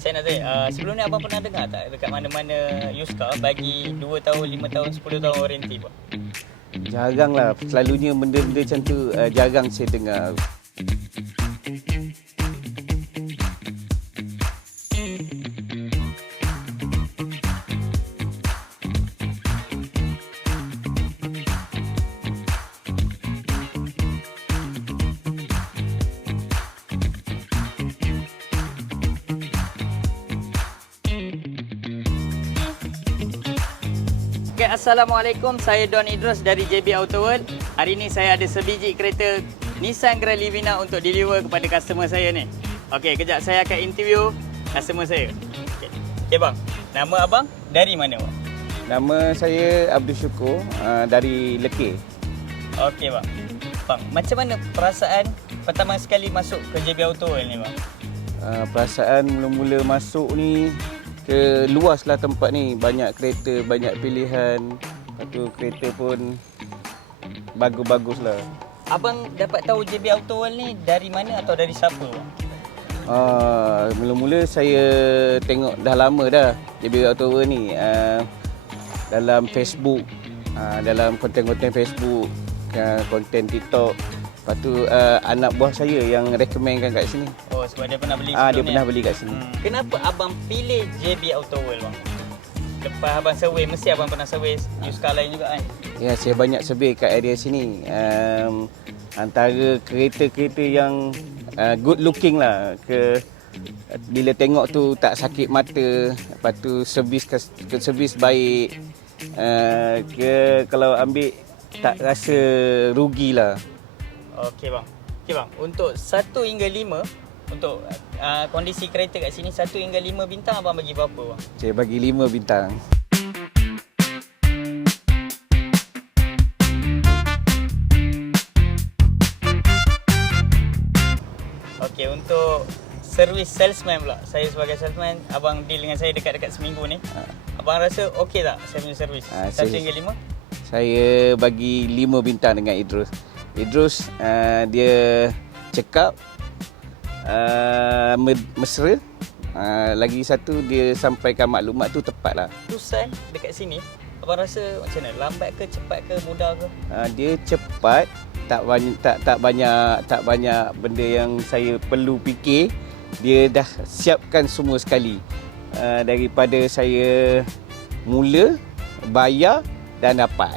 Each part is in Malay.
Saya nak tanya, sebelum ni abang pernah dengar tak dekat mana-mana used car bagi 2 tahun, 5 tahun, 10 tahun warranty bang? Jarang lah. Selalunya benda-benda macam tu jarang saya dengar. Okay, Assalamualaikum. Saya Don Idros dari JB Auto World. Hari ni saya ada sebiji kereta Nissan Grand Livina untuk deliver kepada customer saya ni. Okey, kejap saya akan interview customer saya. Okey bang, nama abang dari mana bang? Nama saya Abdul Syukur dari Lekir. Okey bang. Bang, macam mana perasaan pertama sekali masuk ke JB Auto World ni bang? Perasaan mula-mula masuk ni, luaslah tempat ni, banyak kereta, banyak pilihan. Lepas tu kereta pun bagus-bagus lah. Abang dapat tahu JB Auto World ni dari mana atau dari siapa bang? Mula-mula saya tengok dah lama dah JB Auto World ni, dalam Facebook, dalam konten-konten Facebook, konten TikTok. Lepas tu anak buah saya yang recommendkan kat sini. Oh, sebab dia pernah beli sebelum Dia ni? pernah beli kat sini. Kenapa abang pilih JB Auto World bang? Lepas abang survey, mesti abang pernah survey used car lain juga kan? Ya, saya banyak survey kat area sini. Antara kereta-kereta yang good looking lah, bila tengok tu tak sakit mata. Lepas tu servis baik. Kalau ambil tak rasa rugilah. Okey bang. Okey bang, untuk 1 hingga 5 untuk kondisi kereta kat sini 1 hingga 5 bintang abang bagi berapa bang? Saya bagi 5 bintang. Okey, untuk servis salesman pula. Saya sebagai salesman, abang deal dengan saya dekat-dekat seminggu ni. Abang rasa okey tak saya punya servis? 1 hingga 5? Saya bagi 5 bintang dengan Idros. Idros dia cakap mesra. Lagi satu dia sampaikan maklumat tu tepat lah. Tusan dekat sini, abang rasa macam mana? Lambat ke, cepat ke, mudah ke? Dia cepat, tak banyak benda yang saya perlu fikir. Dia dah siapkan semua sekali. Daripada saya mula bayar dan dapat.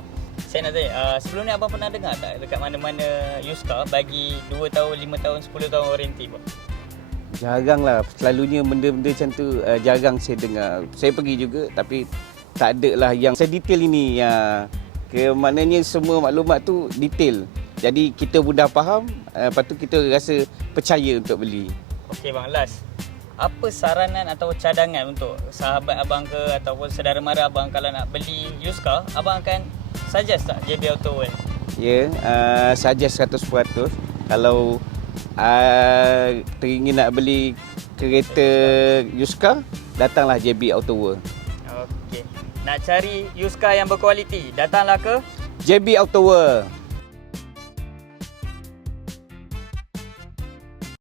Saya nak tanya, sebelum ni abang pernah dengar tak dekat mana-mana used car bagi 2 tahun, 5 tahun, 10 tahun warranty bang? Jarang lah. Selalunya benda-benda macam tu jarang saya dengar. Saya pergi juga tapi tak ada lah yang sedetail ini. Maknanya semua maklumat tu detail. Jadi kita mudah faham, lepas tu kita rasa percaya untuk beli. Okey bang, last. Apa saranan atau cadangan untuk sahabat abang ke ataupun saudara mara abang kalau nak beli used car, abang akan suggest tak JB Auto World? Ya, suggest 100%. Kalau teringin nak beli kereta used car, datanglah JB Auto World. Okey. Nak cari used car yang berkualiti, datanglah ke JB Auto World.